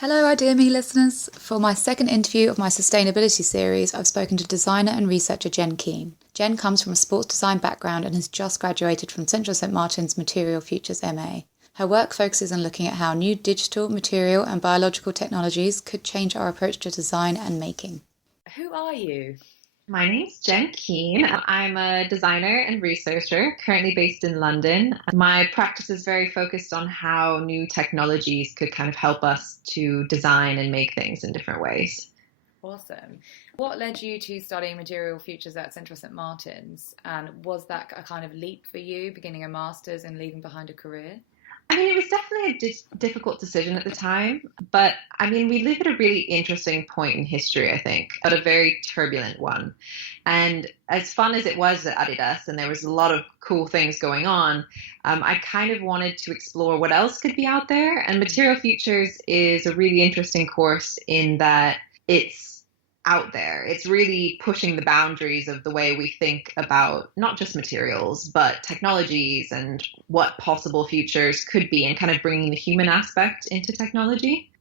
Hello, ideaXme listeners. For my second interview of my sustainability series, I've spoken to designer and researcher Jen Keane. Jen comes from a sports design background and has just graduated from Central St Martin's Material Futures MA. Her work focuses on looking at how new digital, material and biological technologies could change our approach to design and making. Who are you? My name's Jen Keane. I'm a designer and researcher currently based in London. My practice is very focused on how new technologies could kind of help us to design and make things in different ways. Awesome. What led you to studying material futures at Central St Martin's? And was that a kind of leap for you, beginning a master's and leaving behind a career? I mean, it was definitely a difficult decision at the time, but I mean, we live at a really interesting point in history, I think, but a very turbulent one. And as fun as it was at Adidas, and there was a lot of cool things going on, I kind of wanted to explore what else could be out there. And Material Futures is a really interesting course in that it's out there. It's really pushing the boundaries of the way we think about not just materials, but technologies and what possible futures could be, and kind of bringing the human aspect into technology.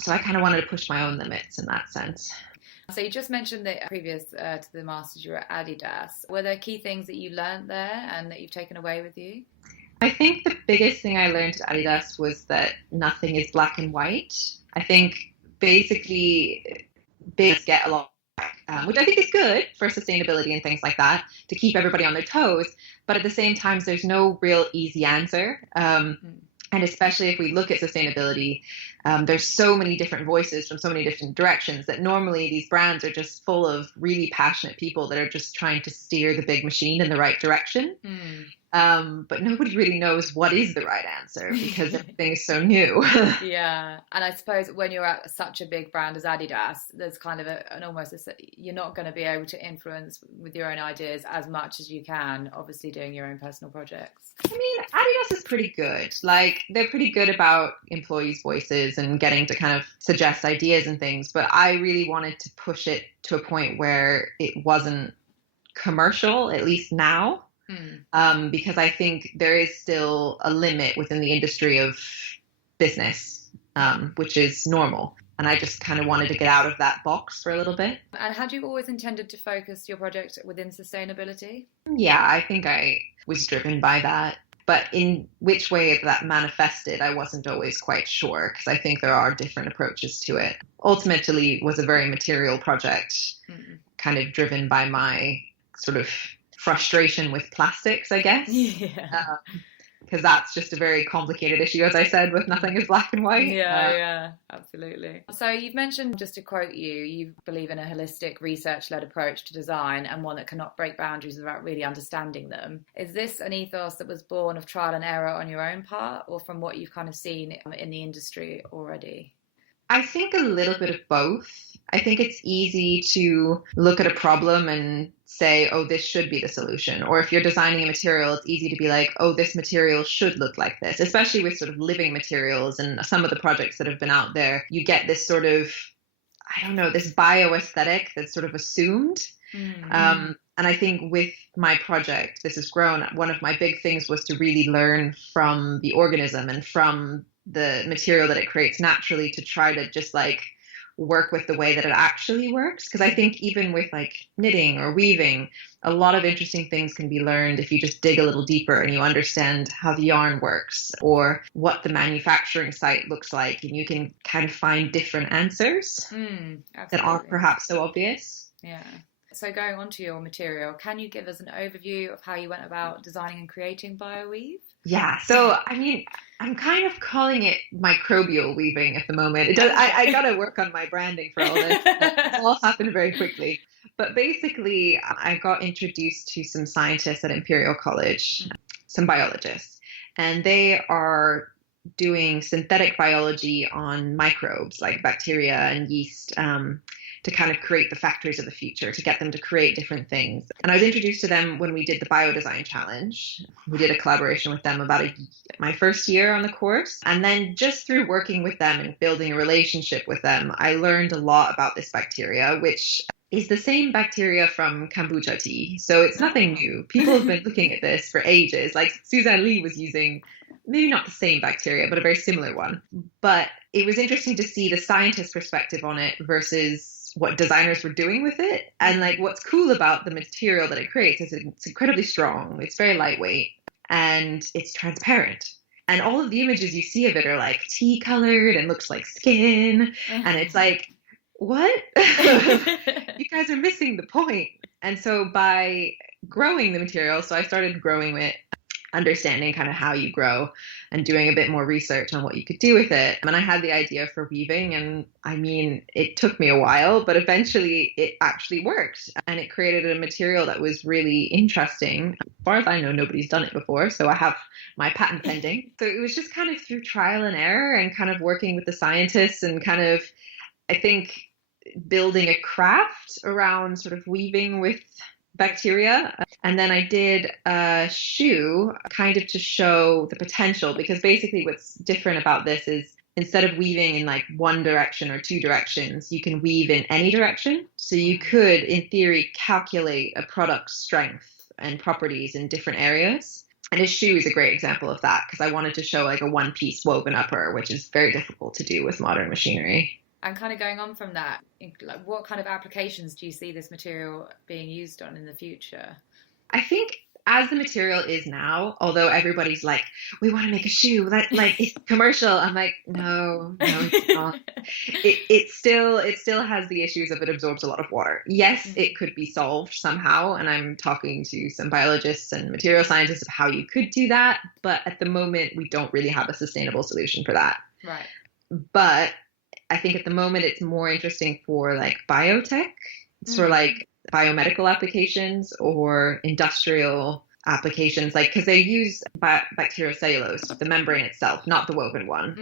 So I kind of wanted to push my own limits in that sense. So you just mentioned that previous to the Masters you were at Adidas. Were there key things that you learned there and that you've taken away with you? I think the biggest thing I learned at Adidas was that nothing is black and white. I think basically bigs get a lot, which I think is good for sustainability and things like that, to keep everybody on their toes. But at the same time, there's no real easy answer. And especially if we look at sustainability, there's so many different voices from so many different directions that normally these brands are just full of really passionate people that are just trying to steer the big machine in the right direction. But nobody really knows what is the right answer because everything is so new. Yeah, and I suppose when you're at such a big brand as Adidas, there's kind of you're not going to be able to influence with your own ideas as much as you can, obviously doing your own personal projects. I mean, Adidas is pretty good. Like, they're pretty good about employees' voices and getting to kind of suggest ideas and things. But I really wanted to push it to a point where it wasn't commercial, at least now. Because I think there is still a limit within the industry of business, which is normal. And I just kind of wanted to get out of that box for a little bit. And had you always intended to focus your project within sustainability? Yeah, I think I was driven by that. But in which way that manifested, I wasn't always quite sure, because I think there are different approaches to it. Ultimately, it was a very material project, kind of driven by my sort of frustration with plastics, I guess. Yeah. Because that's just a very complicated issue, as I said, with nothing is black and white. Yeah, absolutely. So you've mentioned, just to quote you believe in a holistic, research-led approach to design and one that cannot break boundaries without really understanding them. Is this an ethos that was born of trial and error on your own part, or from what you've kind of seen in the industry already? I think a little bit of both. I think it's easy to look at a problem and say, oh, this should be the solution. Or if you're designing a material, it's easy to be like, oh, this material should look like this, especially with sort of living materials and some of the projects that have been out there. You get this sort of, I don't know, this bioaesthetic that's sort of assumed. And I think with my project, this has grown. One of my big things was to really learn from the organism and from the material that it creates naturally, to try to just like work with the way that it actually works. Because I think even with like knitting or weaving, a lot of interesting things can be learned if you just dig a little deeper and you understand how the yarn works or what the manufacturing site looks like, and you can kind of find different answers that aren't perhaps so obvious. Yeah. So going on to your material, can you give us an overview of how you went about designing and creating BioWeave? Yeah, so I mean, I'm kind of calling it microbial weaving at the moment. It does. I got to work on my branding for all this. It's all happened very quickly. But basically, I got introduced to some scientists at Imperial College, some biologists, and they are doing synthetic biology on microbes like bacteria and yeast, to kind of create the factories of the future, to get them to create different things. And I was introduced to them when we did the Biodesign Challenge. We did a collaboration with them about my first year on the course. And then just through working with them and building a relationship with them, I learned a lot about this bacteria, which is the same bacteria from kombucha tea. So it's nothing new. People have been looking at this for ages. Like Suzanne Lee was using maybe not the same bacteria, but a very similar one. But it was interesting to see the scientist's perspective on it versus what designers were doing with it. And like what's cool about the material that it creates is it's incredibly strong, it's very lightweight, and it's transparent. And all of the images you see of it are like tea colored and looks like skin. And it's like, what? You guys are missing the point. And so by growing the material, so I started growing it, understanding kind of how you grow and doing a bit more research on what you could do with it. And I had the idea for weaving, and I mean, it took me a while, but eventually it actually worked. And it created a material that was really interesting. As far as I know, nobody's done it before, so I have my patent pending. So it was just kind of through trial and error and kind of working with the scientists and kind of, I think, building a craft around sort of weaving with bacteria. And then I did a shoe kind of to show the potential, because basically what's different about this is instead of weaving in like one direction or two directions, you can weave in any direction. So you could, in theory, calculate a product's strength and properties in different areas. And a shoe is a great example of that, because I wanted to show like a one-piece woven upper, which is very difficult to do with modern machinery. And kind of going on from that, like, what kind of applications do you see this material being used on in the future? I think as the material is now, although everybody's like, we want to make a shoe that like it's commercial, I'm like, no, it's not. It still has the issues of it absorbs a lot of water. Yes, it could be solved somehow, and I'm talking to some biologists and material scientists of how you could do that, but at the moment we don't really have a sustainable solution for that. Right. But I think at the moment it's more interesting for like biotech, for like biomedical applications or industrial applications, like because they use bacteriocellulose, the membrane itself, not the woven one,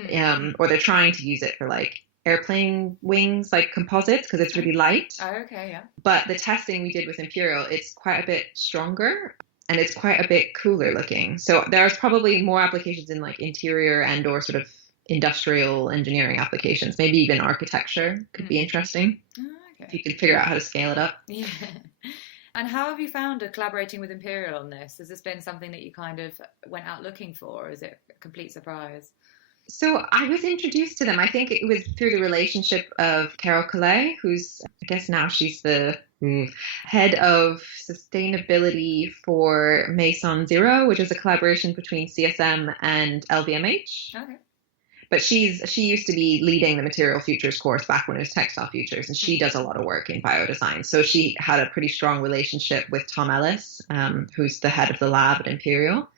or they're trying to use it for like airplane wings, like composites, because it's really light. Oh, okay, yeah. But the testing we did with Imperial, it's quite a bit stronger and it's quite a bit cooler looking. So there's probably more applications in like interior and or sort of industrial engineering applications, maybe even architecture could be interesting. Oh, okay. If you could figure out how to scale it up. Yeah. And how have you found collaborating with Imperial on this? Has this been something that you kind of went out looking for, or is it a complete surprise? So I was introduced to them, I think it was through the relationship of Imperial College, who's, I guess now she's the head of sustainability for Maison Zero, which is a collaboration between CSM and LVMH. Okay. But she used to be leading the Material Futures course back when it was Textile Futures, and she does a lot of work in biodesign. So she had a pretty strong relationship with Tom Ellis, who's the head of the lab at Imperial,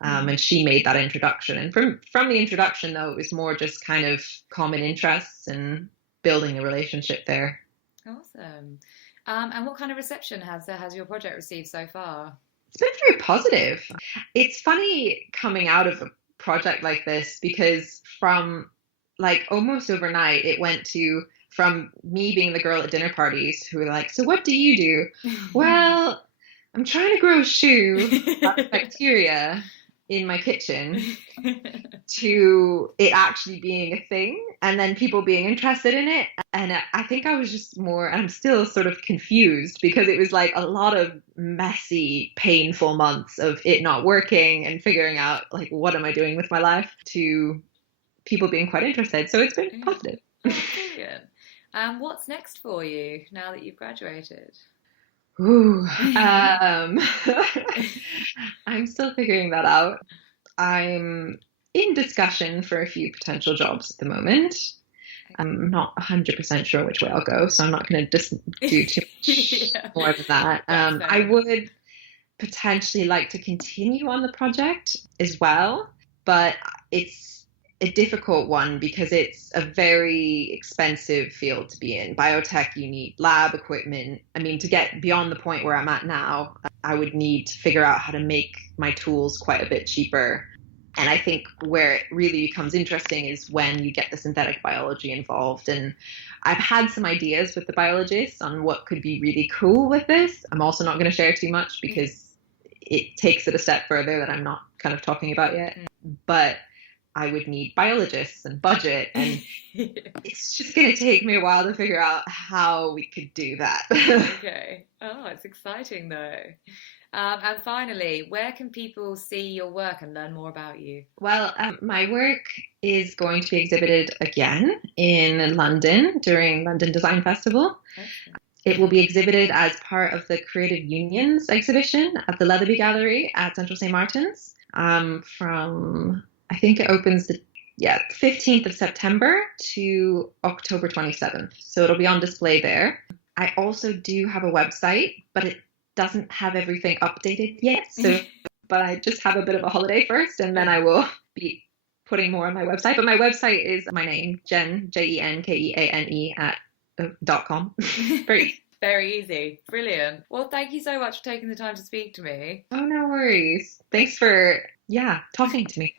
and she made that introduction. And from the introduction, though, it was more just kind of common interests and building a relationship there. Awesome. And what kind of reception has your project received so far? It's been very positive. It's funny coming out of a project like this, because from like almost overnight it went to, from me being the girl at dinner parties who were like, so what do you do? Well, I'm trying to grow a shoe out of bacteria in my kitchen, to it actually being a thing, and then people being interested in it. And I think I was just more, and I'm still sort of confused, because it was like a lot of messy, painful months of it not working and figuring out like, what am I doing with my life, to people being quite interested. So it's been positive. Oh, brilliant. What's next for you now that you've graduated? Ooh, I'm still figuring that out. I'm in discussion for a few potential jobs at the moment. I'm not 100% sure which way I'll go, so I'm not going to just do too much more than that. I would potentially like to continue on the project as well, but it's a difficult one because it's a very expensive field to be in. Biotech, you need lab equipment. I mean, to get beyond the point where I'm at now, I would need to figure out how to make my tools quite a bit cheaper. And I think where it really becomes interesting is when you get the synthetic biology involved. And I've had some ideas with the biologists on what could be really cool with this. I'm also not going to share too much because it takes it a step further that I'm not kind of talking about yet. But I would need biologists and budget, and it's just going to take me a while to figure out how we could do that. Okay. Oh, it's exciting though. And finally, where can people see your work and learn more about you? Well, my work is going to be exhibited again in London during London Design Festival. Excellent. It will be exhibited as part of the Creative Unions exhibition at the Leatherby Gallery at Central St. Martin's from, I think it opens the 15th of September to October 27th. So it'll be on display there. I also do have a website, but it doesn't have everything updated yet. So, but I just have a bit of a holiday first, and then I will be putting more on my website. But my website is my name, Jen, JenKeane @.com. Very easy. Brilliant. Well, thank you so much for taking the time to speak to me. Oh, no worries. Thanks for, talking to me.